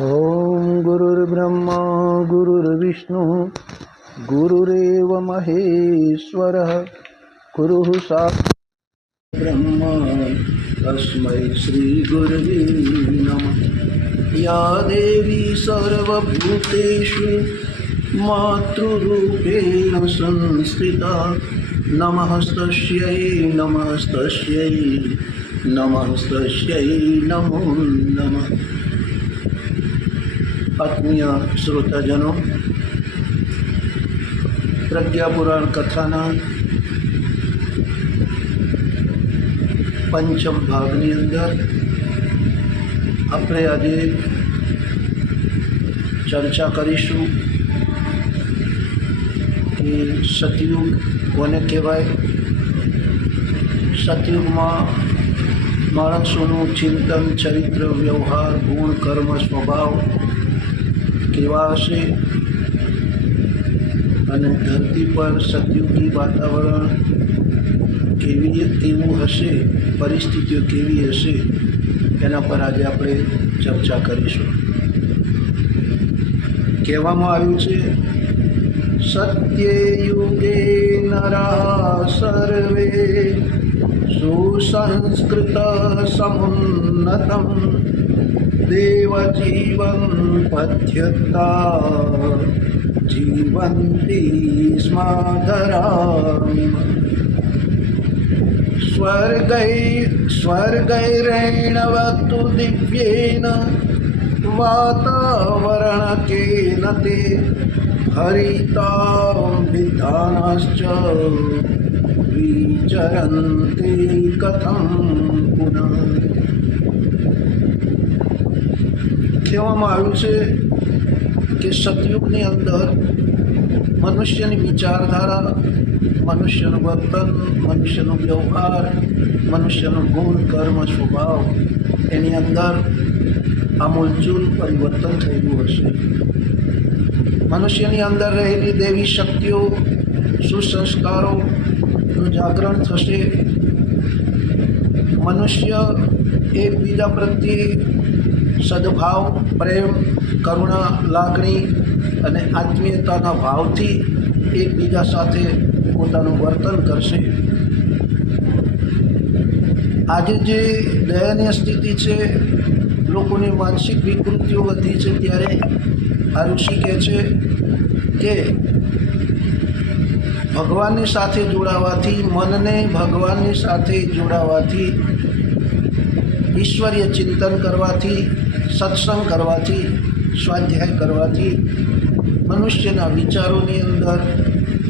ॐ गुरुर्ब्रह्मा गुरुर्विष्णुः गुरुरेव महेश्वरः गुरुः सा ब्रह्मा तस्मै श्रीगुरवे नमः या देवी सर्वभूतेषु मातृरूपेण संस्थिता नमस्तस्यै नमस्तस्यै नमस्तस्यै नमो नमः આત્મીય શ્રોતાજનો પ્રજ્ઞાપુરાણ કથાના પંચમ ભાગની અંદર આપણે આજે ચર્ચા કરીશું કે સતયુગ કોને કહેવાય? સતયુગમાં માણસોનું ચિંતન, ચરિત્ર, વ્યવહાર, ગુણ, કર્મ, સ્વભાવ કેવા હશે? અને ધરતી પર સતયુગી વાતાવરણ કેવી કેવું હશે? પરિસ્થિતિઓ કેવી હશે? એના પર આજે આપણે ચર્ચા કરીશું. કહેવામાં આવ્યું છે સત્યયુગે નરા સર્વે સુસંસ્કૃત સમુન્નતમ દેવજીવન પથ્યતા જીવંતી સ્માધરામિ સ્વર્ગૈ સ્વર્ગૈરેણવતુ દિવ્યેન વાતાવરણકેન તે હરિતા વિધાનશ્ચ. વિચરન્તિ કથમ પુનઃ. કહેવામાં આવ્યું છે કે સતયુગની અંદર મનુષ્યની વિચારધારા, મનુષ્યનું વર્તન, મનુષ્યનો વ્યવહાર, મનુષ્યનો ગુણ કર્મ, સ્વભાવ, એની અંદર આમૂલચૂલ પરિવર્તન થયેલું હશે. મનુષ્યની અંદર રહેલી દેવી શક્તિઓ સુસંસ્કારોનું જાગરણ થશે. મનુષ્ય એકબીજા પ્રત્યે સદભાવ, પ્રેમ, કરુણા, લાગણી અને આત્મીયતાના ભાવથી એકબીજા સાથે પોતાનું વર્તન કરશે. આજે જે દયનીય સ્થિતિ છે લોકોની માનસિક વિકૃતિઓ વધી છે ત્યારે આ ઋષિ કહે છે કે ભગવાનની સાથે જોડાવાથી, મનને ભગવાનની સાથે જોડાવાથી, ઈશ્વરીય ચિંતન કરવાથી, સત્સંગ કરવાથી, સ્વાધ્યાય કરવાથી મનુષ્યના વિચારોની અંદર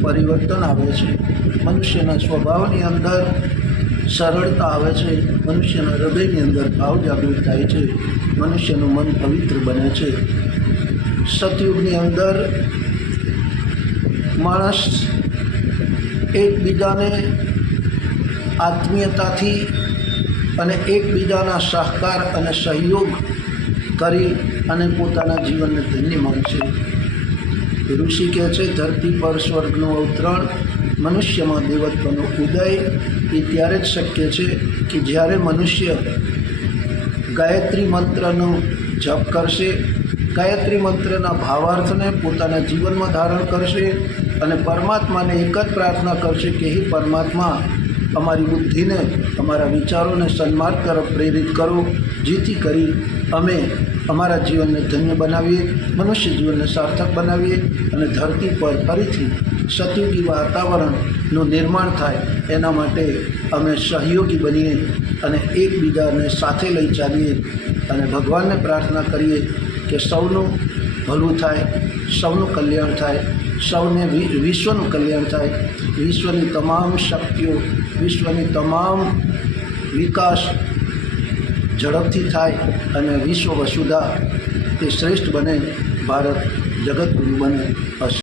પરિવર્તન આવે છે. મનુષ્યના સ્વભાવની અંદર સરળતા આવે છે. મનુષ્યના હૃદયની અંદર ભાવ જાગૃત થાય છે. મનુષ્યનું મન પવિત્ર બને છે. સતયુગની અંદર માણસ એકબીજાને આત્મીયતાથી અને એકબીજાના સહકાર અને સહયોગ કરી અને પોતાના જીવનને ધન્ય માનશે. ઋષિ કહે છે, ધરતી પર સ્વર્ગનું અવતરણ મનુષ્યમાં દેવત્વનો ઉદય એ ત્યારે જ શક્ય છે કે જ્યારે મનુષ્ય ગાયત્રી મંત્રનો જપ કરશે, ગાયત્રી મંત્રના ભાવાર્થને પોતાના જીવનમાં ધારણ કરશે અને પરમાત્માને એક જ પ્રાર્થના કરશે કે, હે પરમાત્મા, અમારી બુદ્ધિને, અમારા વિચારોને સન્માર્ગ તરફ પ્રેરિત કરો, જેથી કરી અમે અમારા જીવનને ધન્ય બનાવીએ, મનુષ્ય જીવનને સાર્થક બનાવીએ અને ધરતી પર ફરીથી સતયુગી વાતાવરણનું નિર્માણ થાય, એના માટે અમે સહયોગી બનીએ અને એકબીજાને સાથે લઈ ચાલીએ અને ભગવાનને પ્રાર્થના કરીએ કે સૌનું ભલું થાય, સૌનું કલ્યાણ થાય, સૌને વિશ્વનું કલ્યાણ થાય. વિશ્વની તમામ શક્તિઓ, વિશ્વની તમામ વિકાસ ઝડપથી થાય અને વિશ્વ વસુધા તે શ્રેષ્ઠ બને ભારત જગતગુરુ બને. અસ્તુ